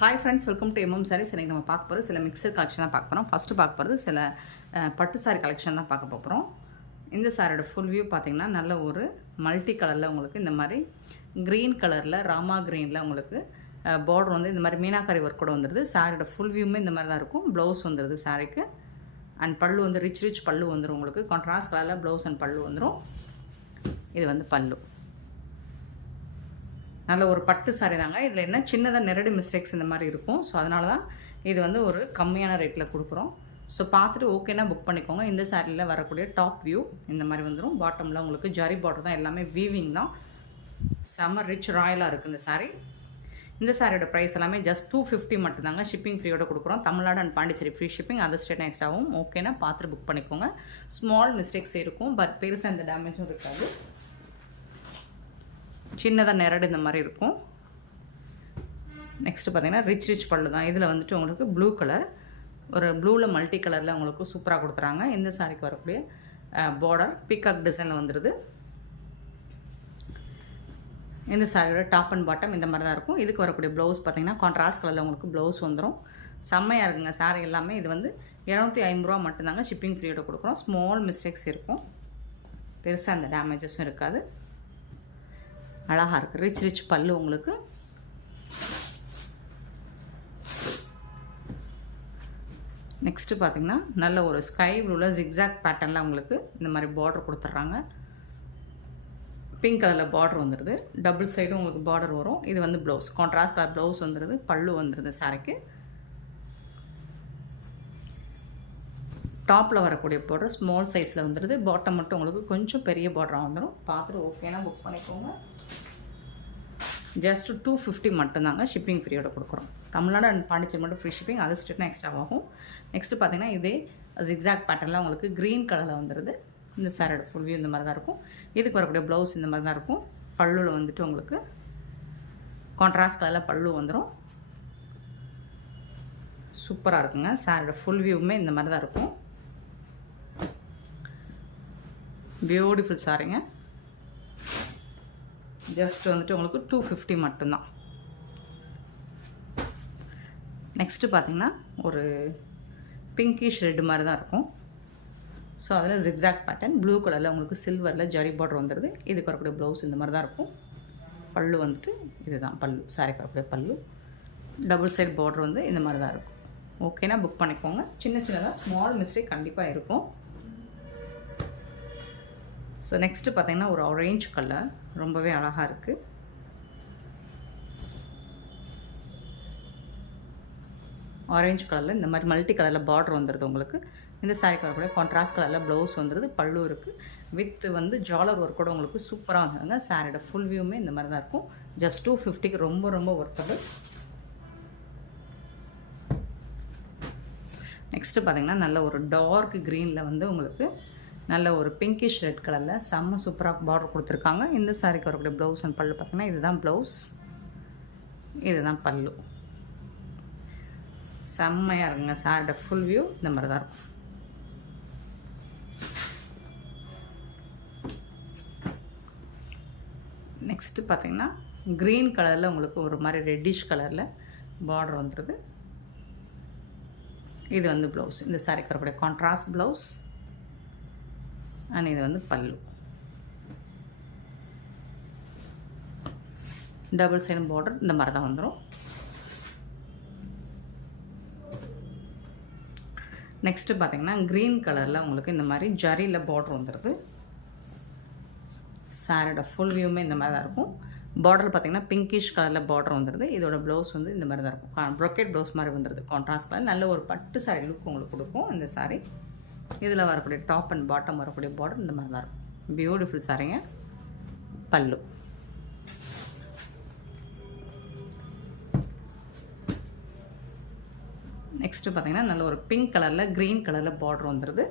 Hi friends, welcome to MM sarees. இன்றைக்கி நம்ம பார்க்க போகிறது சில மிக்சர் கலெக்ஷன் தான் பார்க்க போகிறோம். ஃபஸ்ட்டு பார்க்க போகிறது சில பட்டு சாரி கலெக்ஷன் தான் பார்க்க போகிறோம். இந்த சாரியோட ஃபுல் வியூ பார்த்திங்கன்னா நல்ல ஒரு மல்டி கலரில் உங்களுக்கு இந்த மாதிரி க்ரீன் கலரில் ராமா க்ரீனில் உங்களுக்கு பார்டர் வந்து இந்த மாதிரி மீனாக்காரி ஒர்க் கூட வந்துடுது. சாரியோட ஃபுல் வியூமே இந்த மாதிரி தான் இருக்கும். ப்ளவுஸ் வந்துடுது சாரிக்கு. அண்ட் பல்லு வந்து ரிச் பல்லு வந்துடும் உங்களுக்கு. கான்ட்ராஸ்ட் கலரில் ப்ளவுஸ் அண்ட் பல்லு வந்துடும். இது வந்து பல்லு. நல்ல ஒரு பட்டு சாரி தாங்க. இதில் என்ன சின்னதாக நெரடி மிஸ்டேக்ஸ் இந்த மாதிரி இருக்கும். ஸோ அதனால தான் இது வந்து ஒரு கம்மியான ரேட்டில் கொடுக்குறோம். ஸோ பார்த்துட்டு ஓகேனா புக் பண்ணிக்கோங்க. இந்த சாரியில் வரக்கூடிய டாப் வியூ இந்த மாதிரி வந்துடும். பாட்டமில் உங்களுக்கு ஜரி பார்டர் தான், எல்லாமே வீவிங் தான். செம்ம ரிச் ராயலாக இருக்குது இந்த சாரீ. இந்த சாரியோட ப்ரைஸ் எல்லாமே ஜஸ்ட் 250 மட்டும்தாங்க. ஷிப்பிங் ஃப்ரீயோட கொடுக்குறோம். Tamil Nadu and Pondicherry free shipping. Other state எக்ஸ்ட்ராவும். ஓகேனா பார்த்துட்டு புக் பண்ணிக்கோங்க. ஸ்மால் மிஸ்டேக்ஸ் இருக்கும், பட் பெருசாக எந்த டேமேஜும் இருக்காது. சின்னதாக நெரடு இந்த மாதிரி இருக்கும். நெக்ஸ்ட்டு பார்த்திங்கன்னா ரிச் பல்லு தான். இதில் வந்துட்டு உங்களுக்கு ப்ளூ கலர், ஒரு ப்ளூவில் மல்டி கலரில் உங்களுக்கு சூப்பராக கொடுத்துறாங்க. இந்த சாரிக்கு வரக்கூடிய பார்டர் பிகாக் டிசைனில் வந்துடுது. இந்த சாரியோட டாப் அண்ட் பாட்டம் இந்த மாதிரி தான் இருக்கும். இதுக்கு வரக்கூடிய ப்ளவுஸ் பார்த்திங்கன்னா கான்ட்ராஸ்ட் கலரில் உங்களுக்கு ப்ளவுஸ் வந்துடும். செம்மையாக இருக்குங்க சாரி எல்லாமே. இது வந்து 250 ரூபா மட்டும்தாங்க. ஷிப்பிங் ஃப்ரீயோட கொடுக்குறோம். ஸ்மால் மிஸ்டேக்ஸ் இருக்கும், பெருசாக அந்த டேமேஜஸும் இருக்காது. அழகாக இருக்குது. ரிச் பல்லு உங்களுக்கு. நெக்ஸ்ட்டு பார்த்திங்கன்னா நல்ல ஒரு ஸ்கை ப்ளூவில் ஜிக்ஸாக் பேட்டர்னில் உங்களுக்கு இந்த மாதிரி பார்டர் கொடுத்துட்றாங்க. பிங்க் கலரில் பார்டர் வந்துடுது. டபுள் சைடும் உங்களுக்கு பார்டர் வரும். இது வந்து ப்ளவுஸ், கான்ட்ராஸ்ட் கலர் ப்ளவுஸ் வந்துடுது. பல்லு வந்துடுது சாரிக்கு. டாப்பில் வரக்கூடிய பார்டர் ஸ்மால் சைஸில் வந்துடுது. பாட்டம் மட்டும் உங்களுக்கு கொஞ்சம் பெரிய பார்டராக வந்துடும். பார்த்துட்டு ஓகேனா புக் பண்ணிக்கோங்க. ஜஸ்ட் 250 மட்டும்தாங்க. ஷிப்பிங் ஃப்ரீயோட கொடுக்குறோம். தமிழ்நாடு அண்ட் பாண்டிச்சேரி மட்டும் ஃப்ரீ ஷிப்பிங். அது ஸ்டேட்னா எக்ஸ்ட்ரா ஆகும். நெக்ஸ்ட்டு பார்த்திங்கன்னா இதே ஜிக்ஸாக் பேட்டர்னில் உங்களுக்கு க்ரீன் கலரில் வந்துடுது. இந்த சாரோட ஃபுல் வியூ இந்த மாதிரி தான் இருக்கும். இதுக்கு வரக்கூடிய ப்ளவுஸ் இந்த மாதிரி தான் இருக்கும். பல்லுவில் வந்துட்டு உங்களுக்கு கான்ட்ராஸ்ட் கலரில் பல்லு வந்துடும். சூப்பராக இருக்குங்க. சாரோட ஃபுல் வியூவுமே இந்த மாதிரி தான் இருக்கும். பியூட்டிஃபுல் சாரிங்க. ஜஸ்ட் வந்துட்டு உங்களுக்கு 250 மட்டும்தான். நெக்ஸ்ட்டு பார்த்திங்கன்னா ஒரு பிங்கிஷ் ரெட் மாதிரி தான் இருக்கும். ஸோ அதில் ஜிக்ஸாக் பேட்டர்ன் ப்ளூ கலரில் உங்களுக்கு சில்வரில் ஜரி பார்டர் வந்துடுது. இதுக்கு வரக்கூடிய ப்ளவுஸ் இந்த மாதிரி தான் இருக்கும். பல்லு வந்துட்டு இதுதான் பல்லு. சாரிக்கு வரக்கூடிய பல்லு. டபுள் சைட் பார்டர் வந்து இந்த மாதிரி தான் இருக்கும். ஓகேனா புக் பண்ணிக்கோங்க. சின்னதாக ஸ்மால் மிஸ்டேக் கண்டிப்பாக இருக்கும். ஸோ நெக்ஸ்ட்டு பார்த்திங்கன்னா ஒரு ஆரேஞ்ச் கலர் ரொம்பவே அழகாக இருக்குது. ஆரேஞ்ச் கலரில் இந்த மாதிரி மல்டி கலரில் பார்டர் வந்துடுது உங்களுக்கு. இந்த சாரிக்கு வரக்கூடிய கான்ட்ராஸ்ட் கலரில் ப்ளவுஸ் வந்துடுது. பல்லு இருக்குது. வித் வந்து ஜாலர் ஒர்க் கூட உங்களுக்கு சூப்பராக வந்துடுங்க. சாரியோட ஃபுல் வியூமே இந்த மாதிரி தான் இருக்கும். ஜஸ்ட் 250க்கு ரொம்ப ஒர்த்தபிள். நெக்ஸ்ட்டு பார்த்திங்கன்னா நல்ல ஒரு டார்க் க்ரீனில் வந்து உங்களுக்கு நல்ல ஒரு பிங்கிஷ் ரெட் கலரில் செம்ம சூப்பராக பார்டர் கொடுத்துருக்காங்க. இந்த சாரிக்கு வரக்கூடிய ப்ளவுஸ் அண்ட் பல்லு பார்த்திங்கன்னா இதுதான் ப்ளவுஸ், இதுதான் பல்லு. செம்மையாக இருக்குங்க. சாரியோட ஃபுல் வியூ இந்த மாதிரி தான் இருக்கும். நெக்ஸ்ட்டு பார்த்திங்கன்னா க்ரீன் கலரில் உங்களுக்கு ஒரு மாதிரி ரெட்டிஷ் கலரில் பார்டர் வந்துடுது. இது வந்து ப்ளவுஸ். இந்த சாரிக்கு வரக்கூடிய கான்ட்ராஸ்ட் ப்ளவுஸ் அண்ட் இது வந்து பல்லு. டபுள் சைடு பார்டர் இந்த மாதிரி தான் வந்துடும். நெக்ஸ்ட்டு பார்த்திங்கன்னா க்ரீன் கலரில் உங்களுக்கு இந்த மாதிரி ஜரியில் பார்டர் வந்துடுது. சாரியோட ஃபுல் வியூமே இந்த மாதிரி தான் இருக்கும். பார்டர் பார்த்திங்கன்னா பிங்கிஷ் கலரில் பார்டர் வந்துடுது. இதோட ப்ளவுஸ் வந்து இந்த மாதிரி தான் இருக்கும். ப்ரொக்கெட் ப்ளவுஸ் மாதிரி வந்துடுது. கான்ட்ராஸ்ட் கலர் நல்ல ஒரு பட்டு சாரி லுக் உங்களுக்கு கொடுக்கும் இந்த சாரி. இதில் வரக்கூடிய டாப் அண்ட் பாட்டம் வரக்கூடிய பார்டர் இந்த மாதிரி தான் இருக்கும். பியூட்டிஃபுல் சாரிங்க. பல்லு. நெக்ஸ்ட்டு பார்த்திங்கன்னா நல்ல ஒரு பிங்க் கலரில் க்ரீன் கலரில் பார்டர் வந்துடுது.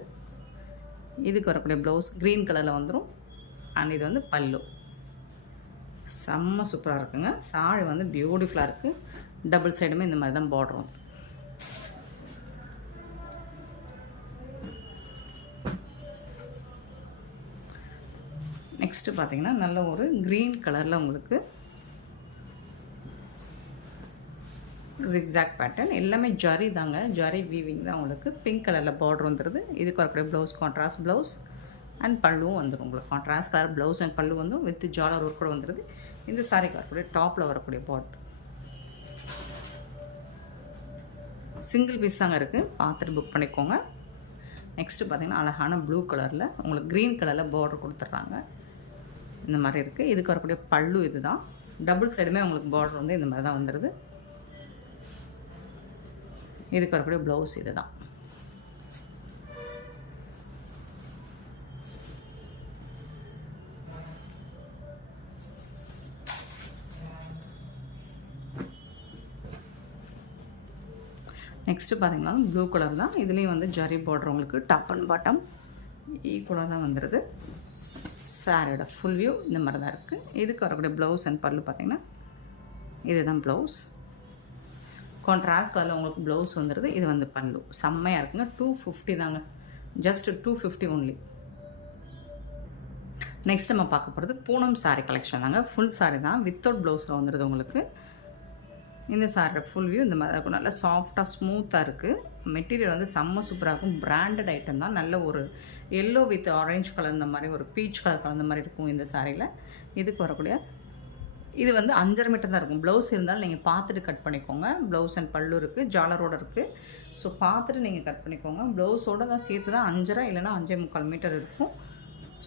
இதுக்கு வரக்கூடிய ப்ளவுஸ் க்ரீன் கலரில் வந்துடும். அண்ட் இது வந்து பல்லு. செம்ம சூப்பராக இருக்குங்க. சாரி வந்து பியூட்டிஃபுல்லாக இருக்குது. டபுள் சைடுமே இந்த மாதிரி தான் பார்டர் வந்து. நெக்ஸ்ட்டு பார்த்திங்கன்னா நல்ல ஒரு க்ரீன் கலரில் உங்களுக்கு ஜிக்ஸாக் பேட்டர்ன் எல்லாமே ஜரி தாங்க, ஜரி வீவிங் தான். உங்களுக்கு பிங்க் கலரில் பார்டர் வந்துடுது. இதுக்கு வரக்கூடிய ப்ளவுஸ் கான்ட்ராஸ்ட் ப்ளவுஸ் அண்ட் பல்லுவும் வந்துடும். உங்களுக்கு கான்ட்ராஸ்ட் கலர் ப்ளவுஸ் அண்ட் பல்லு வந்துடும் வித் ஜாலர் ஒர்க் கூட வந்துடுது. இந்த சாரிக்கு வரக்கூடிய டாப்பில் வரக்கூடிய பார்ட் சிங்கிள் பீஸ் தாங்க இருக்குது, பார்த்துட்டு புக் பண்ணிக்கோங்க. நெக்ஸ்ட்டு பார்த்திங்கன்னா அழகான ப்ளூ கலரில் உங்களுக்கு க்ரீன் கலரில் பார்டர் கொடுத்துட்றாங்க. இந்த மாதிரி இருக்குது. இதுக்கு வரக்கூடிய பல்லு இது தான். டபுள் சைடுமே உங்களுக்கு பார்டர் வந்து இந்த மாதிரி தான் வந்துடுது. இதுக்கு வரக்கூடிய ப்ளவுஸ் இது தான். நெக்ஸ்ட்டு பார்த்தீங்கன்னா ப்ளூ கலர் தான். இதுலேயும் வந்து ஜரி பார்டர் உங்களுக்கு டாப் அண்ட் பாட்டம் ஈக்குவலாக தான் வந்துடுது. சாரியோட ஃபுல் வியூ இந்த மாதிரி தான் இருக்குது. இதுக்கு வரக்கூடிய ப்ளவுஸ் அண்ட் பல்லு பார்த்திங்கன்னா இதுதான் ப்ளவுஸ். கான்ட்ராஸ்ட் கலரில் உங்களுக்கு ப்ளவுஸ் வந்துடுது. இது வந்து பல்லு. செம்மையாக இருக்குங்க. 250 தாங்க, ஜஸ்ட் 250 ஒன்லி. நெக்ஸ்ட் நம்ம பார்க்க போகிறது பூனம் சாரீ கலெக்ஷன் தாங்க. ஃபுல் சாரீ தான், வித்தவுட் ப்ளவுஸில் வந்துடுது உங்களுக்கு. இந்த சாரியோட ஃபுல் வியூ இந்த மாதிரி இருக்கும். நல்லா சாஃப்டாக ஸ்மூத்தாக இருக்குது. மெட்டீரியல் வந்து செம்ம சூப்பராக இருக்கும். பிராண்டட் ஐட்டம் தான். நல்ல ஒரு எல்லோ வித் ஆரஞ்சு கலந்த மாதிரி, ஒரு பீச் கலர் கலந்த மாதிரி இருக்கும் இந்த சாரியில். இதுக்கு வரக்கூடிய இது வந்து 5.5 மீட்டர் தான் இருக்கும். ப்ளவுஸ் இருந்தாலும் நீங்கள் பார்த்துட்டு கட் பண்ணிக்கோங்க. ப்ளவுஸ் அண்ட் பல்லு இருக்குது, ஜாலரோடு இருக்குது. ஸோ பார்த்துட்டு நீங்கள் கட் பண்ணிக்கோங்க. ப்ளவுஸோடு தான் சேர்த்து தான் 5.5 இல்லைனா 5.25 மீட்டர் இருக்கும்.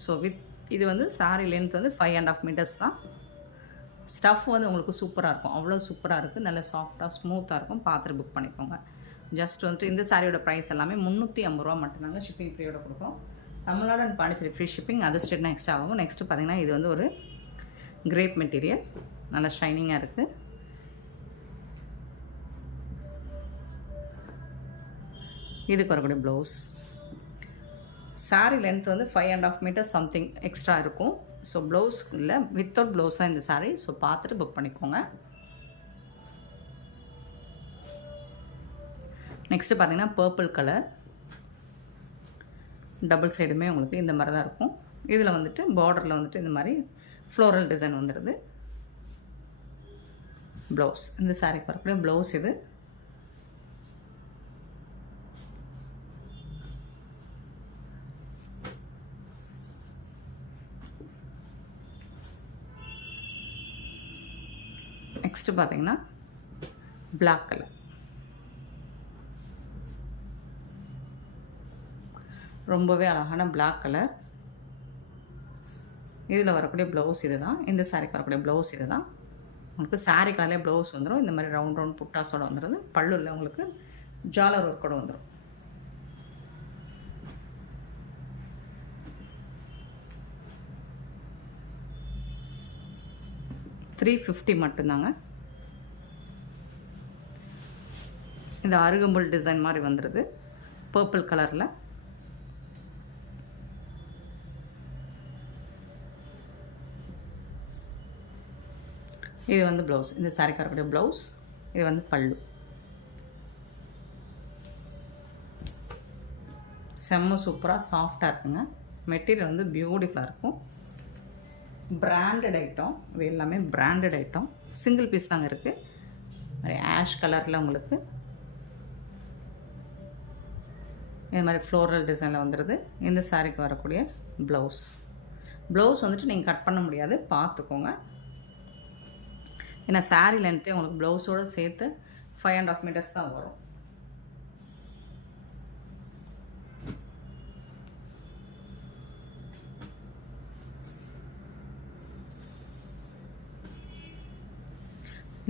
ஸோ இது வந்து சாரி லென்த் வந்து 5.5 மீட்டர்ஸ் தான். ஸ்டஃப் வந்து உங்களுக்கு சூப்பராக இருக்கும். அவ்வளோ சூப்பராக இருக்குது. நல்ல சாஃப்டாக ஸ்மூத்தாக இருக்கும். பார்த்துட்டு புக் பண்ணிக்கோங்க. ஜஸ்ட் வந்துட்டு இந்த சாரியோட ப்ரைஸ் எல்லாமே 350 ரூபா மட்டும்தாங்க. ஷிப்பிங் ஃப்ரீயோட கொடுக்கும். Tamil Nadu and Pondicherry free shipping, அது ஸ்டேட்னா எக்ஸ்ட்ரா ஆகும். நெக்ஸ்ட்டு பார்த்திங்கன்னா இது வந்து ஒரு கிரேப் மெட்டீரியல், நல்லா ஷைனிங்காக இருக்குது. இதுக்கு வரக்கூடிய ப்ளவுஸ். சாரி லென்த் வந்து 5.5 மீட்டர் சம்திங் எக்ஸ்ட்ரா இருக்கும். ஸோ ப்ளவுஸ் இல்லை, வித்தவுட் ப்ளவுஸ் தான் இந்த சாரீ. ஸோ பார்த்துட்டு புக் பண்ணிக்கோங்க. நெக்ஸ்ட்டு பார்த்தீங்கன்னா பர்பிள் கலர், டபுள் சைடுமே உங்களுக்கு இந்த மாதிரி தான் இருக்கும். இதில் வந்துட்டு பார்டரில் வந்துட்டு இந்த மாதிரி ஃப்ளோரல் டிசைன் வந்துடுது. ப்ளவுஸ், இந்த சாரீக்கு வரக்கூடிய ப்ளவுஸ் இது. நெக்ஸ்ட்டு பார்த்தீங்கன்னா பிளாக் கலர், ரொம்பவே அழகான பிளாக் கலர். இதில் வரக்கூடிய ப்ளவுஸ் இது தான். இந்த சாரிக்கு வரக்கூடிய ப்ளவுஸ் இது தான். உங்களுக்கு சாரீ கலர்லேயே ப்ளவுஸ் வந்துடும். இந்த மாதிரி ரவுண்ட் ரவுண்ட் புட்டாஸோடு வந்துடுது. பல்லு இல்லை, உங்களுக்கு ஜாலர் ஒர்க்கோடு வந்துடும். $350 மட்டும்தாங்க. இந்த அருகம்புல் டிசைன் மாதிரி வந்துடுது பர்பிள் கலரில். இது வந்து ப்ளவுஸ். இந்த சாரிக்கு வரக்கூடிய ப்ளவுஸ். இது வந்து பல்லு. செம்ம சூப்பராக சாஃப்டாக இருக்குங்க. மெட்டீரியல் வந்து பியூட்டிஃபுல்லாக இருக்கும். பிராண்டட் ஐட்டம், இது எல்லாமே பிராண்டட் ஐட்டம். சிங்கிள் பீஸ் தாங்க இருக்குது. மாதிரி ஆஷ் கலரில் உங்களுக்கு இது மாதிரி ஃப்ளோரல் டிசைனில் வந்துடுது. இந்த சாரிக்கு வரக்கூடிய ப்ளவுஸ். ப்ளவுஸ் வந்துட்டு நீங்கள் கட் பண்ண முடியாது, பார்த்துக்கோங்க. ஏன்னா சாரீ லென்த்தே உங்களுக்கு ப்ளவுஸோடு சேர்த்து 5.5 மீட்டர்ஸ் தான் வரும்.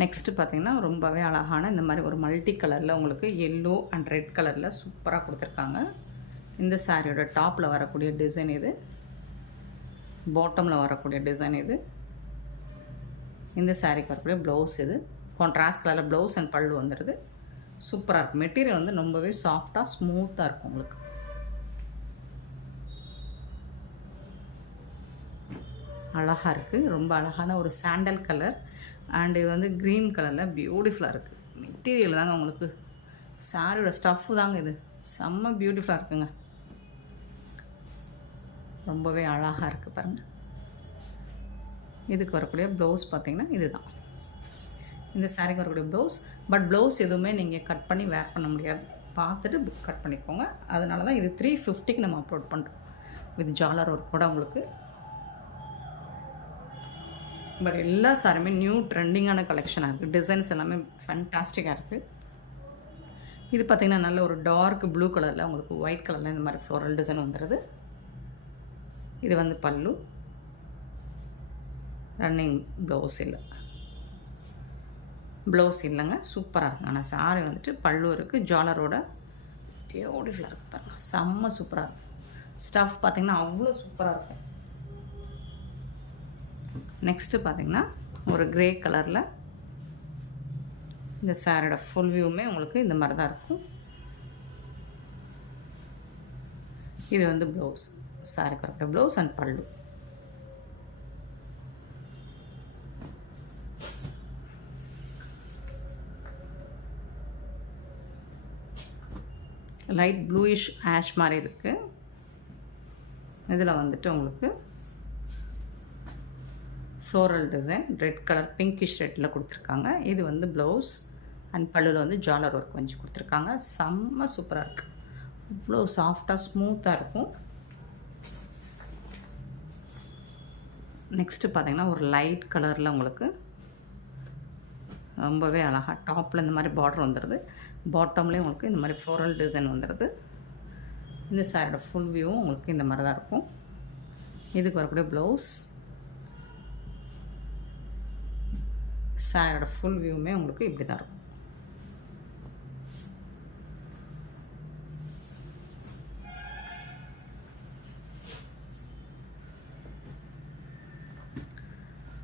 நெக்ஸ்ட்டு பார்த்திங்கன்னா ரொம்பவே அழகான இந்த மாதிரி ஒரு மல்டி கலரில் உங்களுக்கு எல்லோ அண்ட் ரெட் கலரில் சூப்பராக கொடுத்துருக்காங்க. இந்த சாரியோட டாப்பில் வரக்கூடிய டிசைன் இது, பாட்டமில் வரக்கூடிய டிசைன் இது. இந்த சாரிக்கு வரக்கூடிய ப்ளவுஸ் இது. கான்ட்ராஸ்ட் கலரில் ப்ளவுஸ் அண்ட் பல்லு வந்துடுது. சூப்பராக இருக்கும். மெட்டீரியல் வந்து ரொம்பவே சாஃப்டாக ஸ்மூத்தாக இருக்கும் உங்களுக்கு. அழகாக இருக்குது. ரொம்ப அழகான ஒரு சாண்டல் கலர் அண்ட் இது வந்து க்ரீன் கலரில் பியூட்டிஃபுல்லாக இருக்குது. மெட்டீரியல் தாங்க உங்களுக்கு, சாரியோட ஸ்டஃப்பு தாங்க இது. செம்ம பியூட்டிஃபுல்லாக இருக்குங்க. ரொம்பவே அழகாக இருக்குது பாருங்கள். இதுக்கு வரக்கூடிய ப்ளவுஸ் பார்த்திங்கன்னா இதுதான். இந்த சாரீக்கு வரக்கூடிய ப்ளவுஸ். பட் ப்ளவுஸ் எதுவுமே நீங்கள் கட் பண்ணி வேர் பண்ண முடியாது, பார்த்துட்டு புக் கட் பண்ணிக்கோங்க. அதனால தான் இது 350க்கு நம்ம அப்லோட் பண்ணுறோம் வித் ஜாலர் ஒர்க் கூட உங்களுக்கு. பட் எல்லா சாரியுமே நியூ ட்ரெண்டிங்கான கலெக்ஷனாக இருக்குது. டிசைன்ஸ் எல்லாமே ஃபேன்டாஸ்டிக்காக இருக்குது. இது பார்த்திங்கன்னா நல்ல ஒரு டார்க் ப்ளூ கலரில் உங்களுக்கு ஒயிட் கலரில் இந்த மாதிரி ஃப்ளோரல் டிசைன் வந்துடுது. இது வந்து பல்லு, ரன்னிங் ப்ளவுஸ் இல்லைங்க, சூப்பராக இருக்குங்க. ஆனால் சாரி வந்துட்டு பல்லு இருக்குது, ஜாலரோட பியூட்டிஃபுல்லாக இருக்குது பாருங்கள், செம்ம சூப்பராக இருக்குது. ஸ்டஃப் பார்த்திங்கன்னா அவ்வளோ சூப்பராக இருக்கும். நெக்ஸ்ட்டு பார்த்திங்கன்னா ஒரு க்ரே கலரில் இந்த சாரியோட ஃபுல் வியூவுமே உங்களுக்கு இந்த மாதிரி தான் இருக்கும். இது வந்து ப்ளவுஸ், சாரி கரெக்டாக ப்ளவுஸ் அண்ட் பல்லு. லைட் ப்ளூயிஷ் ஆஷ் மாதிரி இருக்குது. இதில் வந்துட்டு உங்களுக்கு floral design red colour pinkish ரெட்டில் கொடுத்துருக்காங்க. இது வந்து ப்ளவுஸ் அண்ட் பல்லுவில் வந்து ஜாலர் ஒர்க் வச்சு கொடுத்துருக்காங்க. செம்ம சூப்பராக இருக்குது, இவ்வளோ சாஃப்டாக ஸ்மூத்தாக இருக்கும். நெக்ஸ்ட்டு பார்த்திங்கன்னா ஒரு லைட் கலரில் உங்களுக்கு ரொம்பவே அழகாக டாப்பில் இந்த மாதிரி பார்டர் வந்துடுது, பாட்டம்லேயும் உங்களுக்கு இந்த மாதிரி ஃப்ளோரல் டிசைன் வந்துடுது. இந்த சாரியோட ஃபுல் வியூவும் உங்களுக்கு இந்த மாதிரி தான் இருக்கும். இதுக்கு வரக்கூடிய ப்ளவுஸ், சாரியோட ஃபுல் வியூவுமே உங்களுக்கு இப்படி தான் இருக்கும்.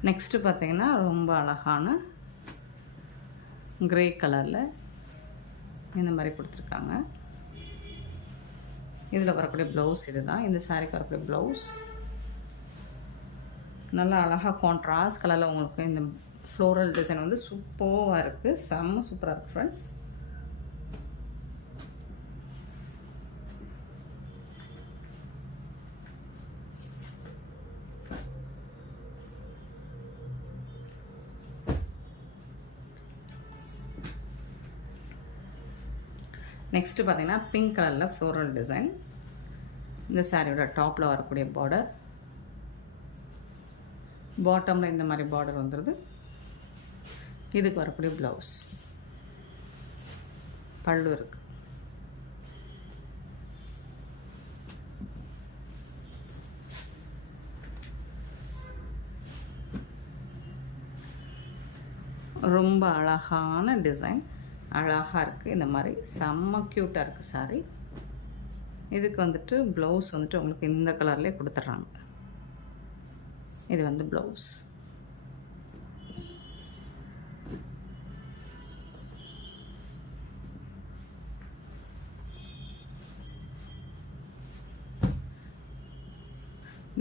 நெக்ஸ்ட்டு பார்த்திங்கன்னா ரொம்ப அழகான க்ரே கலரில் இந்த மாதிரி கொடுத்துருக்காங்க. இதில் வரக்கூடிய ப்ளவுஸ் இது தான். இந்த சாரிக்கு வரக்கூடிய ப்ளவுஸ் நல்லா அழகாக கான்ட்ராஸ்ட் கலரில் உங்களுக்கு இந்த ஃப்ளோரல் டிசைன் வந்து சூப்பராக இருக்குது, செம்ம சூப்பராக இருக்குது ஃப்ரெண்ட்ஸ். நெக்ஸ்ட்டு பார்த்திங்கன்னா பிங்க் கலரில் ஃப்ளோரல் டிசைன். இந்த சாரியோட டாப்பில் வரக்கூடிய பார்டர், பாட்டமில் இந்த மாதிரி பார்டர் வந்துடுது. இதுக்கு வரக்கூடிய ப்ளவுஸ், பல்லு இருக்குது. ரொம்ப அழகான டிசைன், அழகாக இருக்குது. இந்த மாதிரி செம்ம க்யூட்டாக இருக்குது சாரி. இதுக்கு வந்துட்டு ப்ளவுஸ் வந்துட்டு உங்களுக்கு இந்த கலர்லேயே கொடுத்துட்றாங்க. இது வந்து ப்ளவுஸ்.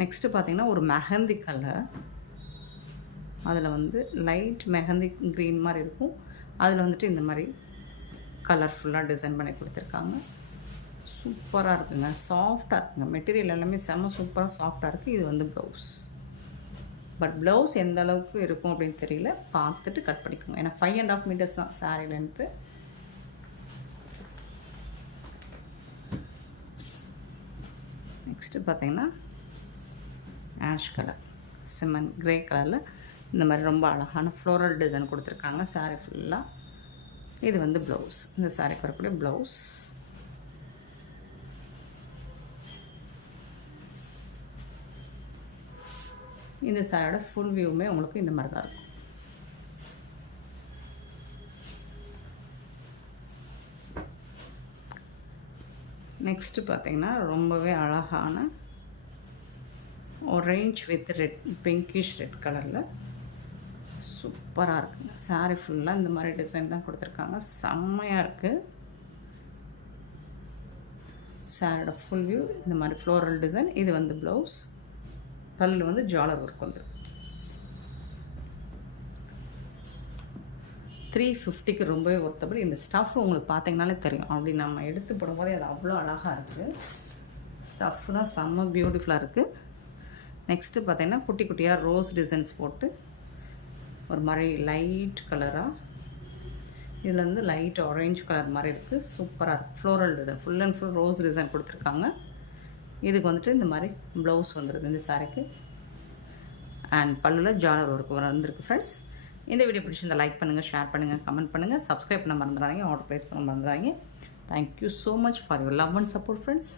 நெக்ஸ்ட்டு பார்த்திங்கன்னா ஒரு மெஹந்தி கலர், அதில் வந்து லைட் மெஹந்தி க்ரீன் மாதிரி இருக்கும். அதில் வந்துட்டு இந்த மாதிரி கலர்ஃபுல்லாக டிசைன் பண்ணி கொடுத்துருக்காங்க. சூப்பராக இருக்குங்க, சாஃப்டாக இருக்குங்க. மெட்டீரியல் எல்லாமே செம்ம சூப்பராக சாஃப்டாக இருக்குது. இது வந்து ப்ளவுஸ். பட் ப்ளவுஸ் எந்த அளவுக்கு இருக்கும் அப்படின்னு தெரியல, பார்த்துட்டு கட் பண்ணிக்கோங்க. ஏன்னா 5.5 மீட்டர்ஸ் தான் சாரீ லென்த்து. நெக்ஸ்ட்டு பார்த்திங்கன்னா ஆஷ் கலர், சிமெண்ட் க்ரே கலரில் இந்த மாதிரி ரொம்ப அழகான ஃப்ளோரல் டிசைன் கொடுத்துருக்காங்க சாரீ ஃபுல்லாக. இது வந்து ப்ளவுஸ். இந்த சாரீக்கு வரக்கூடிய ப்ளவுஸ். இந்த சாரியோட ஃபுல் வியூவுமே உங்களுக்கு இந்த மாதிரி தான் இருக்கும். நெக்ஸ்ட்டு பார்த்திங்கன்னா ரொம்பவே அழகான orange with red pinkish red கலரில் சூப்பராக இருக்குங்க. சாரீ ஃபுல்லாக இந்த மாதிரி டிசைன் தான் கொடுத்துருக்காங்க, செம்மையாக இருக்குது. சாரியோட ஃபுல் வியூ இந்த மாதிரி ஃப்ளோரல் டிசைன். இது வந்து ப்ளவுஸ், பல்லு வந்து ஜாலர் ஒர்க் வந்துடும். 350க்கு ரொம்பவே ஒர்த்தபிள். இந்த ஸ்டஃப் உங்களுக்கு பார்த்தீங்கனாலே தெரியும், அப்படி நம்ம எடுத்து போடும்போதே அது அவ்வளோ அழகாக இருக்குது. ஸ்டஃப் தான் செம்ம பியூட்டிஃபுல்லாக இருக்குது. நெக்ஸ்ட்டு பார்த்திங்கன்னா குட்டி குட்டியாக ரோஸ் டிசைன்ஸ் போட்டு ஒரு மாதிரி லைட் கலராக, இதில் வந்து லைட் ஆரஞ்சு கலர் மாதிரி இருக்குது. சூப்பராக இருக்குது. Floral design, full and full rose design கொடுத்துருக்காங்க. இதுக்கு வந்துட்டு இந்த மாதிரி ப்ளவுஸ் வந்துடுது இந்த சாரிக்கு. அண்ட் பல்லுவில் ஜாலர் ஒர்க் வந்துருக்கு ஃப்ரெண்ட்ஸ். இந்த வீடியோ பிடிச்சிருந்தால் லைக் பண்ணுங்கள், ஷேர் பண்ணுங்கள், கமெண்ட் பண்ணுங்கள், சப்ஸ்கிரைப் பண்ண மறந்துடாதீங்க, ஆர்டர் ப்ளேஸ் பண்ண மறந்துடாதீங்க. Thank you so much for your love and support friends.